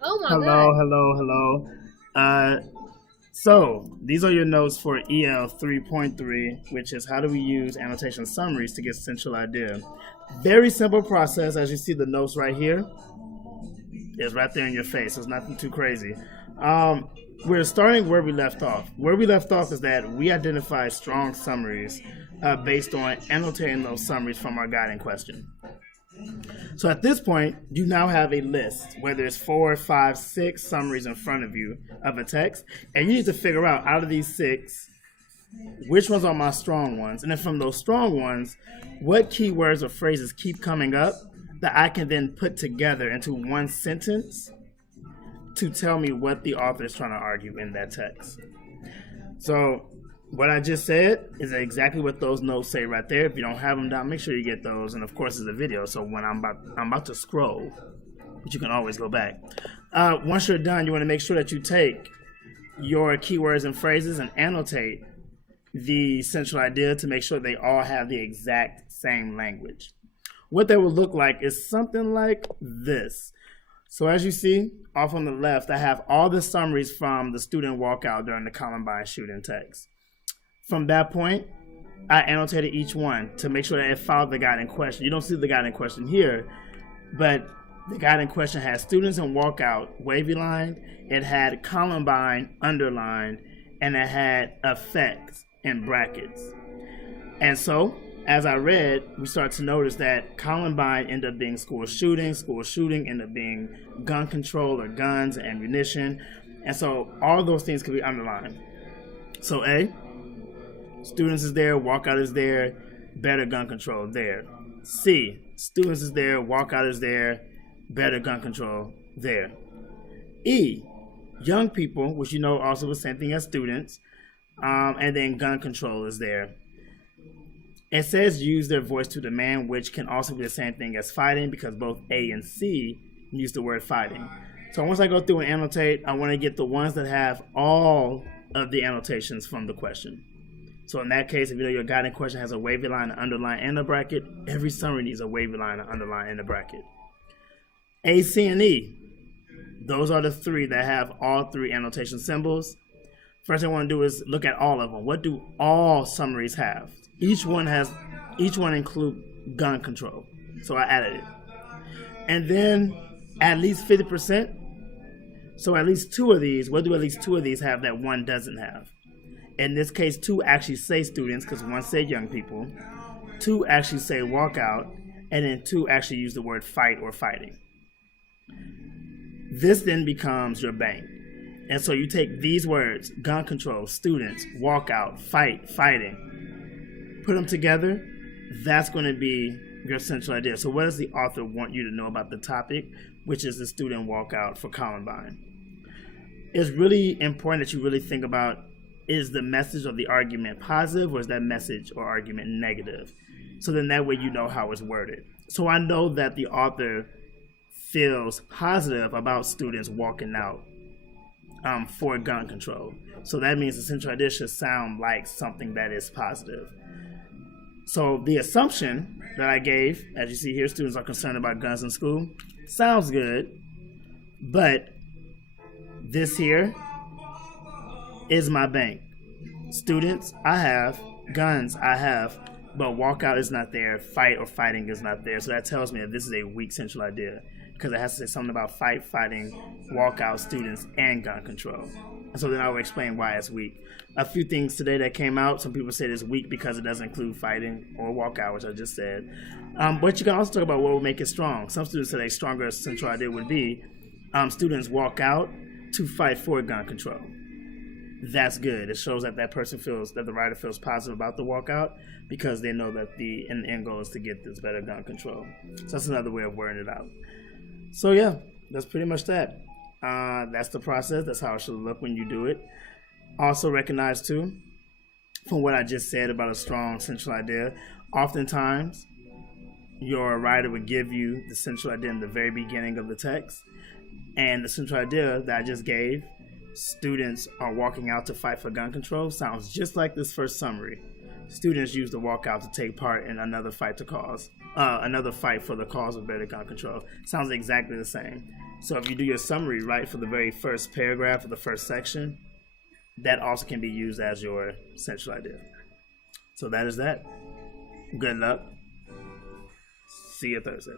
Oh my Hello, god. hello, hello. Uh, so these are your notes for EL 3.3, which is how do we use annotation summaries to get central idea. Very simple process. As you see, the notes right here is right there in your face. So it's nothing too crazy. Um, we're starting where we left off. Where we left off is that we identify strong summaries based on annotating those summaries from our guiding question. So at this point, you now have a list, whether it's 4, 5, 6 summaries in front of you of a text, and you need to figure out of these six, which ones are my strong ones, and then from those strong ones, what keywords or phrases keep coming up that I can then put together into one sentence to tell me what the author is trying to argue in that text. So what I just said is exactly what those notes say right there. If you don't have them down, make sure you get those. And of course, it's a video, so when I'm about to scroll, but you can always go back. Once you're done, you want to make sure that you take your keywords and phrases and annotate the central idea to make sure they all have the exact same language. What that would look like is something like this. So as you see, off on the left, I have all the summaries from the student walkout during the Columbine shooting text. From that point, I annotated each one to make sure that it followed the guide in question. You don't see the guide in question here, but the guide in question had students in walkout wavy lined, it had Columbine underlined, and it had effects in brackets. And so, as I read, we start to notice that Columbine ended up being school shooting ended up being gun control or guns, ammunition. And so all those things could be underlined. So A, students is there, walkout is there, better gun control there. C, students is there, walkout is there, better gun control there. E, young people, which you know also the same thing as students, and then gun control is there. It says use their voice to demand, which can also be the same thing as fighting because both A and C use the word fighting. So once I go through and annotate, I want to get the ones that have all of the annotations from the question. So in that case, if you know your guiding question has a wavy line, an underline, and a bracket, every summary needs a wavy line, an underline, and a bracket. A, C, and E, those are the three that have all three annotation symbols. First thing I want to do is look at all of them. What do all summaries have? Each one include gun control. So I added it. And then at least 50%. So at least two of these, what do at least two of these have that one doesn't have? In this case, two actually say students because one said young people. Two actually say walkout. And then two actually use the word fight or fighting. This then becomes your bank. And so you take these words, gun control, students, walkout, fight, fighting, put them together, that's going to be your central idea. So what does the author want you to know about the topic, which is the student walkout for Columbine? It's really important that you really think about, is the message of the argument positive or is that message or argument negative? So then that way you know how it's worded. So I know that the author feels positive about students walking out for gun control. So that means the central idea should sound like something that is positive. So the assumption that I gave, as you see here, students are concerned about guns in school, sounds good, but this here is my bank. Students, I have. Guns, I have. But walkout is not there. Fight or fighting is not there. So that tells me that this is a weak central idea because it has to say something about fight, fighting, walkout, students, and gun control. And so then I will explain why it's weak. A few things today that came out. Some people said it's weak because it doesn't include fighting or walkout, which I just said. But you can also talk about what would make it strong. Some students said a stronger central idea would be students walk out to fight for gun control. That's good. It shows that that person feels, that the writer feels positive about the walkout because they know that the end goal is to get this better gun control. So that's another way of wording it out. So yeah, that's pretty much that. That's the process. That's how it should look when you do it. Also recognize too, from what I just said about a strong central idea, oftentimes your writer would give you the central idea in the very beginning of the text. And the central idea that I just gave, students are walking out to fight for gun control, sounds just like this first summary. Students use the walkout to take part in another fight for the cause of better gun control. Sounds exactly the same. So if you do your summary right for the very first paragraph or the first section, that also can be used as your central idea. So that is that. Good luck. See you Thursday.